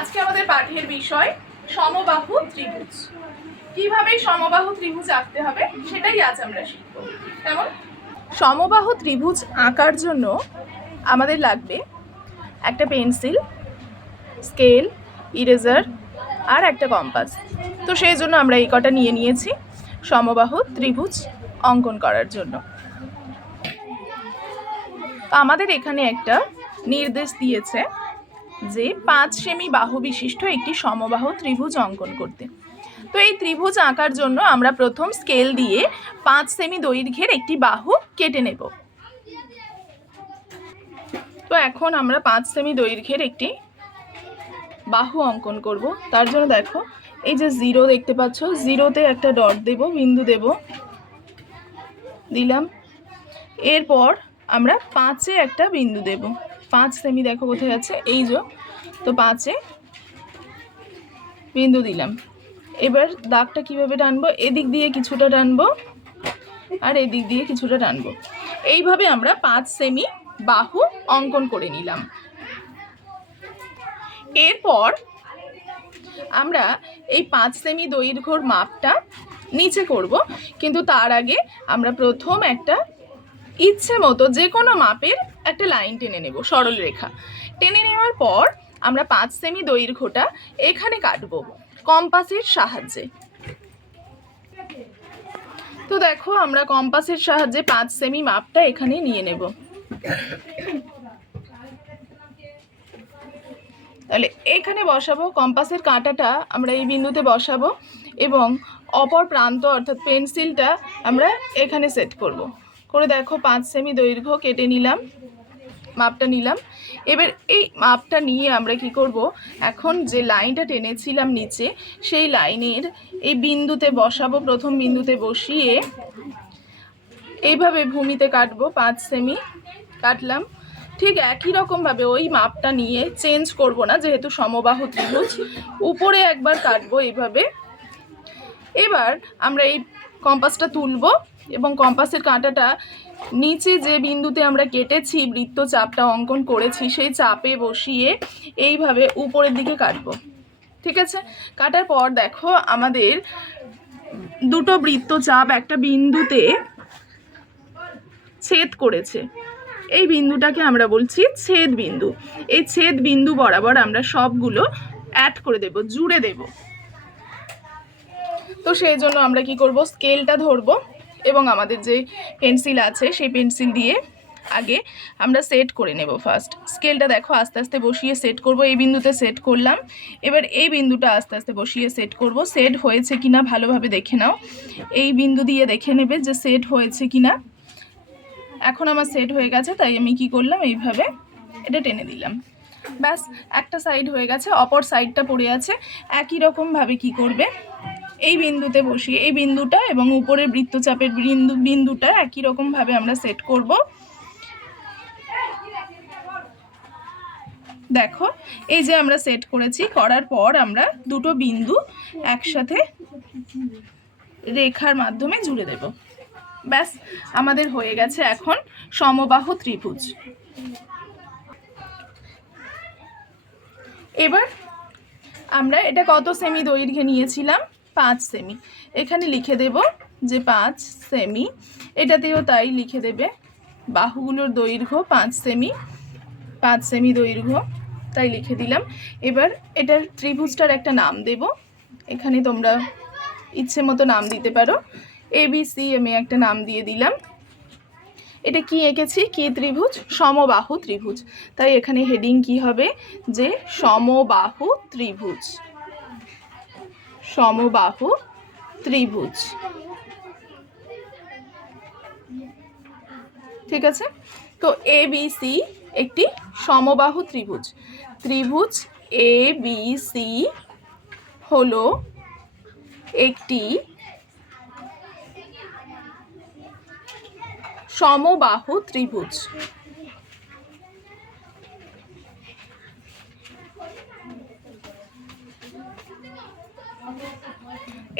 আজকে আমাদের পাঠের বিষয় সমবাহু ত্রিভুজ। কীভাবে সমবাহু ত্রিভুজ আঁকতে হবে সেটাই আজ আমরা শিখব। কেমন? সমবাহু ত্রিভুজ আঁকার জন্য আমাদের লাগবে একটা পেন্সিল, স্কেল, ইরেজার আর একটা কম্পাস। তো সেই জন্য আমরা এই কটা নিয়ে নিয়েছি সমবাহু ত্রিভুজ অঙ্কন করার জন্য। আমাদের এখানে একটা নির্দেশ দিয়েছে যে পাঁচ সেমি বাহু বিশিষ্ট একটি সমবাহু ত্রিভুজ অঙ্কন করতে। তো এই ত্রিভুজ আঁকার জন্য আমরা প্রথম স্কেল দিয়ে পাঁচ সেমি দৈর্ঘ্যের একটি বাহু কেটে নেব। তো এখন আমরা পাঁচ সেমি দৈর্ঘ্যের একটি বাহু অঙ্কন করব। তার জন্য দেখো, এই যে জিরো দেখতে পাচ্ছ, জিরোতে একটা ডট দেব, বিন্দু দেব, দিলাম। এরপর আমরা পাঁচে একটা বিন্দু দেব। পাঁচ সেমি দেখো কোথায় আছে, এই যে, তো পাঁচে বিন্দু দিলাম। এবার দাগটা কীভাবে টানবো? এদিক দিয়ে কিছুটা টানবো আর এদিক দিয়ে কিছুটা টানবো। এইভাবে আমরা পাঁচ সেমি বাহু অঙ্কন করে নিলাম। এরপর আমরা এই পাঁচ সেমি দৈর্ঘ্যর মাপটা নিচে করব, কিন্তু তার আগে আমরা প্রথম একটা ইচ্ছে মতো যে কোনো মাপের একটা লাইন টেনে নেব, সরল রেখা। টেনে নেওয়ার পর আমরা পাঁচ সেমি দৈর্ঘ্যটা এখানে কাটবো, কম্পাসের সাহায্যে। তো দেখো, আমরা কম্পাসের সাহায্যে পাঁচ সেমি মাপটা এখানে নিয়ে নেব। তাহলে এখানে বসাবো, কম্পাসের কাঁটাটা আমরা এই বিন্দুতে বসাবো এবং অপর প্রান্ত অর্থাৎ পেন্সিলটা আমরা এখানে সেট করব। করে দেখো, পাঁচ সেমি দৈর্ঘ্য কেটে নিলাম। মাপটা নিলাম। এবার এই মাপটা নিয়ে আমরা কি করব? এখন যে লাইনটা টেনেছিলাম নিচে, সেই লাইনের এই বিন্দুতে বসাবো, প্রথম বিন্দুতে বসিয়ে এইভাবে ভূমিতে কাটবো, পাঁচ সেমি কাটলাম। ঠিক একই রকমভাবে ওই মাপটা নিয়ে চেঞ্জ করব না, যেহেতু সমবাহু ত্রিভুজ, উপরে একবার কাটবো এইভাবে। এবার আমরা এই কম্পাসটা তুলব। এবং কম্পাসের কাঁটাটা নিচে যে বিন্দুতে আমরা কেটেছি বৃত্ত চাপটা অঙ্কন করেছি, সেই চাপে বসিয়ে এইভাবে উপরের দিকে কাটবো। ঠিক আছে? কাটার পর দেখো আমাদের দুটো বৃত্তচাপ একটা বিন্দুতে ছেদ করেছে। এই বিন্দুটাকে আমরা বলছি ছেদ বিন্দু। এই ছেদ বিন্দু বরাবর আমরা সবগুলো অ্যাড করে দেব, জুড়ে দেব। তো সেই জন্য আমরা কি করব? স্কেলটা ধরবো। এবং আমাদের যে পেন্সিল আছে, সেই পেন্সিল দিয়ে আগে আমরা সেট করে নেব ফার্স্ট স্কেলটা দেখো, আস্তে আস্তে বসিয়ে সেট করব। এই বিন্দুতে সেট করলাম। এবার এই বিন্দুটা আস্তে আস্তে বসিয়ে সেট করব। সেট হয়েছে কিনা ভালোভাবে দেখে নাও। এই বিন্দু দিয়ে দেখে নেবে যে সেট হয়েছে কিনা। এখন আমার সেট হয়ে গেছে, তাই আমি কি করলাম? এইভাবে এটা টেনে দিলাম। ব্যাস, একটা সাইড হয়ে গেছে, অপর সাইডটা পড়ে আছে। একই রকমভাবে কি করবে? এই বিন্দুতে বসিয়ে এই বিন্দুটা এবং উপরের বৃত্তচাপের বিন্দু, বিন্দুটা একই রকমভাবে আমরা সেট করব। দেখো, এই যে আমরা সেট করেছি, করার পর আমরা দুটো বিন্দু একসাথে রেখার মাধ্যমে জুড়ে দেব। ব্যাস, আমাদের হয়ে গেছে এখন সমবাহু ত্রিভুজ। এবার আমরা এটা কত সেমি দৈর্ঘ্যে নিয়েছিলাম? পাঁচ সেমি। এখানে লিখে দেব যে পাঁচ সেমি। এটাতেও তাই লিখে দেবে বাহুগুলোর দৈর্ঘ্য পাঁচ সেমি পাঁচ সেমি দৈর্ঘ্য, তাই লিখে দিলাম। এবার এটার ত্রিভুজটার একটা নাম দেব। এখানে তোমরা ইচ্ছে মতো নাম দিতে পারো। এ বি সি আমি একটা নাম দিয়ে দিলাম। এটা কি এঁকেছি? কি ত্রিভুজ? সমবাহু ত্রিভুজ। তাই এখানে হেডিং কি হবে? যে সমবাহু ত্রিভুজ। সমবাহু ত্রিভুজ। ঠিক আছে? তো এ বি সি একটি সমবাহু ত্রিভুজ। ত্রিভুজ এ বি সি হলো একটি সমবাহু ত্রিভুজ।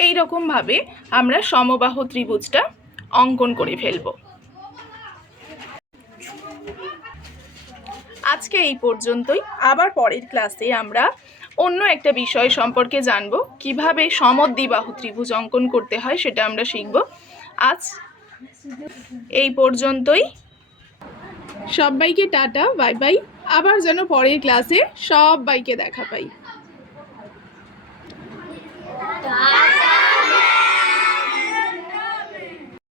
এই রকমভাবে আমরা সমবাহ ত্রিভুজটা অঙ্কন করে ফেলব। আজকে এই পর্যন্তই। আবার পরের ক্লাসে আমরা অন্য একটা বিষয় সম্পর্কে জানব, কীভাবে সমদ্বিবাহু ত্রিভুজ অঙ্কন করতে হয় সেটা আমরা শিখব। আজ এই পর্যন্তই। সবাইকে টাটা, বাই বাই। আবার যেন পরের ক্লাসে সবাইকে দেখা পাই।